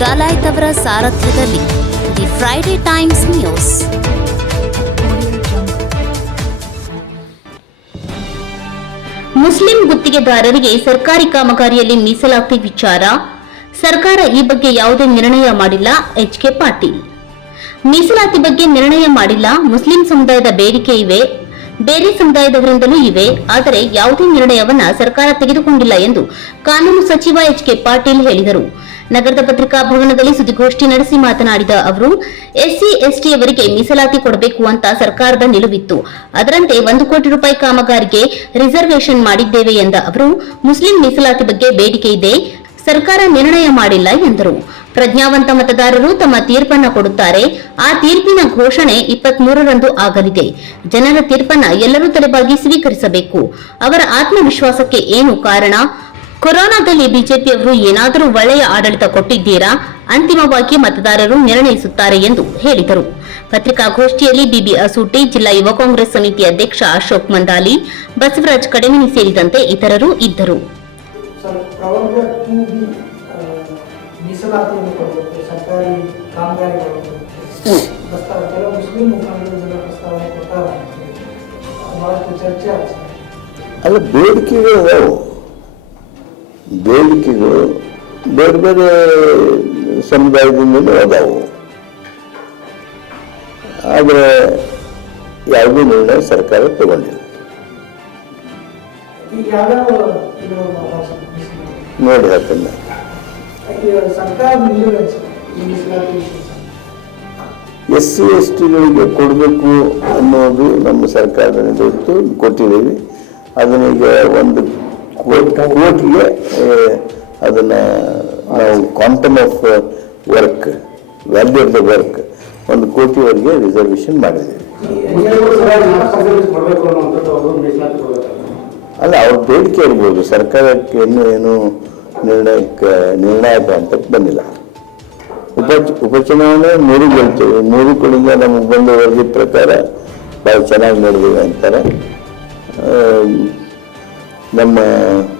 ಡಲಾಯ್ತ್ ಅವರ ಸಾರಥ್ಯದಲ್ಲಿ the Friday Times news. ಮುಸ್ಲಿಂ ಗುತ್ತಿಗೆದಾರರಿಗೆ ಸರ್ಕಾರಿ ಕಾಮಗಾರಿಯಲ್ಲಿ ಮೀಸಲಾತಿ ವಿಚಾರ ಸರ್ಕಾರ ಈ ಬಗ್ಗೆ ಯಾವುದೇ ನಿರ್ಣಯ ಮಾಡಿಲ್ಲ. ಎಚ್.ಕೆ. ಪಾಟೀಲ್ ಮೀಸಲಾತಿ ಬಗ್ಗೆ ನಿರ್ಣಯ ಮಾಡಿಲ್ಲ. ಮುಸ್ಲಿಂ ಸಮುದಾಯದ ಬೇಡಿಕೆ ಇವೆ, ಬೇರೆ ಸಮುದಾಯದವರಿಂದಲೂ ಇವೆ. ಆದರೆ ಯಾವುದೇ ನಿರ್ಣಯವನ್ನ ಸರ್ಕಾರ ತೆಗೆದುಕೊಂಡಿಲ್ಲ ಎಂದು ಕಾನೂನು ಸಚಿವ ಎಚ್.ಕೆ. ಪಾಟೀಲ್ ಹೇಳಿದರು. ನಗರದ ಪತ್ರಿಕಾ ಭವನದಲ್ಲಿ ಸುದ್ದಿಗೋಷ್ಠಿ ನಡೆಸಿ ಮಾತನಾಡಿದ ಅವರು, ಎಸ್ಸಿ ಎಸ್ಟಿಯವರಿಗೆ ಮೀಸಲಾತಿ ಕೊಡಬೇಕು ಅಂತ ಸರ್ಕಾರದ ನಿಲುವಿತ್ತು. ಅದರಂತೆ 1 ಕೋಟಿ ರೂಪಾಯಿ ಕಾಮಗಾರಿಗೆ ರಿಸರ್ವೇಷನ್ ಮಾಡಿದ್ದೇವೆ ಎಂದ ಅವರು, ಮುಸ್ಲಿಂ ಮೀಸಲಾತಿ ಬಗ್ಗೆ ಬೇಡಿಕೆ ಇದೆ, ಸರ್ಕಾರ ನಿರ್ಣಯ ಮಾಡಿಲ್ಲ ಎಂದರು. ಪ್ರಜ್ಞಾವಂತ ಮತದಾರರು ತಮ್ಮ ತೀರ್ಪನ್ನ ಕೊಡುತ್ತಾರೆ. ಆ ತೀರ್ಪಿನ ಘೋಷಣೆ 23ರಂದು ಆಗಲಿದೆ. ಜನರ ತೀರ್ಪನ್ನ ಎಲ್ಲರೂ ತಲೆಬಾಗಿ ಸ್ವೀಕರಿಸಬೇಕು. ಅವರ ಆತ್ಮವಿಶ್ವಾಸಕ್ಕೆ ಏನು ಕಾರಣ? ಕೊರೋನಾದಲ್ಲಿ ಬಿಜೆಪಿಯವರು ಏನಾದರೂ ಒಳ್ಳೆಯ ಆಡಳಿತ ಕೊಟ್ಟಿದ್ದೀರಾ? ಅಂತಿಮವಾಗಿ ಮತದಾರರು ನಿರ್ಣಯಿಸುತ್ತಾರೆ ಎಂದು ಹೇಳಿದರು. ಪತ್ರಿಕಾಗೋಷ್ಠಿಯಲ್ಲಿ ಬಿಬಿ ಅಸೂಟಿ, ಜಿಲ್ಲಾ ಯುವ ಕಾಂಗ್ರೆಸ್ ಸಮಿತಿ ಅಧ್ಯಕ್ಷ ಅಶೋಕ್ ಮಂದಾಲಿ, ಬಸವರಾಜ್ ಕಡೆಮಿನಿ ಸೇರಿದಂತೆ ಇತರರು ಇದ್ದರು. ಮೀಸಲಾತಿಯನ್ನು ಕೊಡಬೇಕು, ಸರ್ಕಾರಿ ಕಾಮಗಾರಿಗಳು ಕೆಲವು ಮುಸ್ಲಿಂ ಮುಖಂಡರು ಪ್ರಸ್ತಾವನೆ ಕೊಟ್ಟಾರೆ, ಬಹಳಷ್ಟು ಚರ್ಚೆ ಆಗ್ತದೆ. ಅಲ್ಲ, ಬೇಡಿಕೆಗಳು ಬೇರೆ ಬೇರೆ ಸಮುದಾಯದಿಂದಲೂ ಅದಾವು. ಆದರೆ ಯಾವುದೇ ನಿರ್ಣಯ ಸರ್ಕಾರ ತಗೊಂಡಿಲ್ಲ. ನೋಡಿ ಹಾಕಲ್ಲ ಎಸ್ಸಿ ಎಸ್ಟಿಗಳಿಗೆ ಕೊಡಬೇಕು ಅನ್ನೋದು ನಮ್ಮ ಸರ್ಕಾರದ ನಿಲುವಿತ್ತು, ಕೊಟ್ಟಿದ್ದೀವಿ. ಅದನ್ನೀಗ 1 ಕೋಟಿಗೆ ಅದನ್ನ ನಾವು quantum of work, value of the work 1 ಕೋಟಿವರೆಗೆ ರಿಸರ್ವೇಷನ್ ಮಾಡಿದ್ದೀವಿ. ಅಲ್ಲ, ಅವ್ರ ಬೇಡಿಕೆ ಇರ್ಬೋದು, ಸರ್ಕಾರಕ್ಕೆ ಇನ್ನೂ ಏನು ನಿರ್ಣಾಯಕ ಹಂತಕ್ಕೆ ಬಂದಿಲ್ಲ. ಉಪಚುನಾವಣೆ 3 ಗೆಲ್ತೇವೆ, 3 ಕಡೆಯಿಂದ ನಮಗೆ ಬಂದ ವರದಿ ಪ್ರಕಾರ ಭಾಳ ಚೆನ್ನಾಗಿ ನಡೆದಿವೆ ಅಂತಾರೆ. ನಮ್ಮ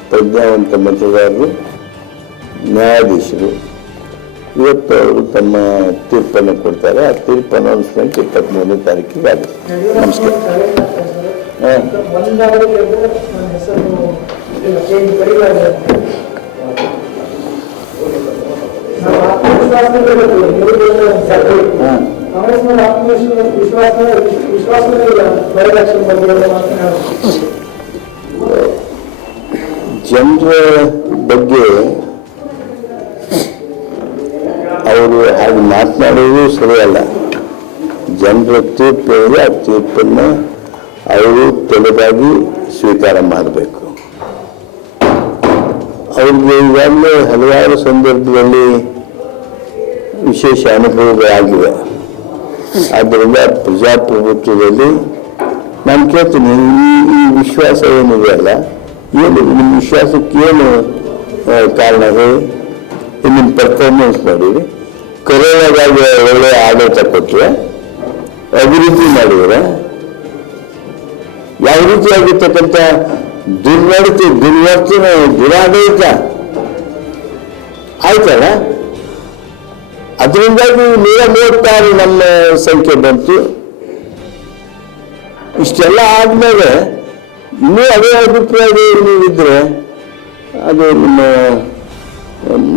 ಪ್ರಜ್ಞಾವಂತ ಮತದಾರರು, ನ್ಯಾಯಾಧೀಶರು ಇವತ್ತು ಅವರು ತಮ್ಮ ತೀರ್ಪನ್ನು ಕೊಡ್ತಾರೆ. ಆ ತೀರ್ಪು ಅನೌನ್ಸ್ಮೆಂಟ್ 23ನೇ ತಾರೀಕಿಗೆ ಆಗುತ್ತೆ. ನಮಸ್ಕಾರ. ಜನರ ಬಗ್ಗೆ ಅವರು ಹಾಗೆ ಮಾತನಾಡುವುದು ಸರಿಯಲ್ಲ. ಜನರ ತೀರ್ಪು ಇದೆ, ಆ ತೀರ್ಪನ್ನು ಅವರು ತೆಲುಗಾಗಿ ಸ್ವೀಕಾರ ಮಾಡಬೇಕು. ಅವ್ರಿಗೆ ಈಗಾಗಲೇ ಹಲವಾರು ಸಂದರ್ಭದಲ್ಲಿ ವಿಶೇಷ ಅನುಭವಗಳಾಗಿವೆ. ಆದ್ದರಿಂದ ಪ್ರಜಾಪ್ರಭುತ್ವದಲ್ಲಿ ನಾನು ಕೇಳ್ತೀನಿ, ಈ ವಿಶ್ವಾಸ ಏನಿದೆ ಅಲ್ಲ, ಏನು ನಿಮ್ಮ ವಿಶ್ವಾಸಕ್ಕೆ ಏನು ಕಾರಣ ಹೇಳಿ? ನಿಮ್ಮ ಪರ್ಫಾರ್ಮೆನ್ಸ್ ನೋಡಿರಿ. ಕೊರೋನಾದಾಗ ಒಳ್ಳೆಯ ಆಡಳಿತ ಕೊಟ್ಟರೆ, ಅಭಿವೃದ್ಧಿ ಮಾಡಿದರೆ, ಯಾವ ರೀತಿ ಆಗಿರ್ತಕ್ಕಂಥ ದುರ್ನಡತೆ, ದುರ್ವರ್ತನೆ, ದುರಾಡಳಿತ ಆಯ್ತಲ್ಲ, ಅದರಿಂದಾಗಿ 136 ನಮ್ಮ ಸಂಖ್ಯೆ ಬಂತು. ಇಷ್ಟೆಲ್ಲ ಆದ್ಮೇಲೆ ಇನ್ನೂ ಅದೇ ಅಭಿಪ್ರಾಯ ನೀವಿದ್ರೆ ಅದು ನಿಮ್ಮ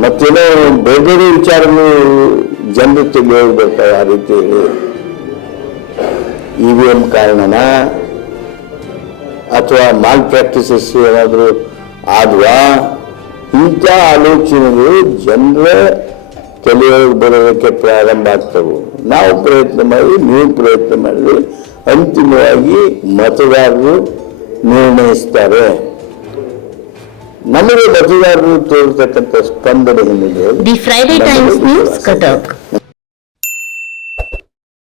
ಮತ್ತೇನೋ ಬೇರೆ ಬೇರೆ ವಿಚಾರಗಳು ಜನರು ತಿಳಿಯೋಗ್ಬೇಕಾಗ. ಆ ರೀತಿ EVM ಕಾರಣನಾ ಅಥವಾ ಮಾಲ್ ಪ್ರಾಕ್ಟೀಸಸ್ ಏನಾದರೂ ಆದ್ವಾ? ಇಂಥ ಆಲೋಚನೆಗಳು ಜನರ ತಲೆಯೊಳಗೆ ಬರೋದಕ್ಕೆ ಪ್ರಾರಂಭ ಆಗ್ತವೆ. ನಾವು ಪ್ರಯತ್ನ ಮಾಡಿ, ನೀವು ಪ್ರಯತ್ನ ಮಾಡಿದ್ರೆ ಅಂತಿಮವಾಗಿ ಮತದಾರರು ನಿರ್ಣಯಿಸ್ತಾರೆ. ನಮಗೆ ಮತದಾರರು ತೋರ್ತಕ್ಕಂಥ ಸ್ಪಂದನೆ ಏನಿದೆ. The Friday Times news, Gadag.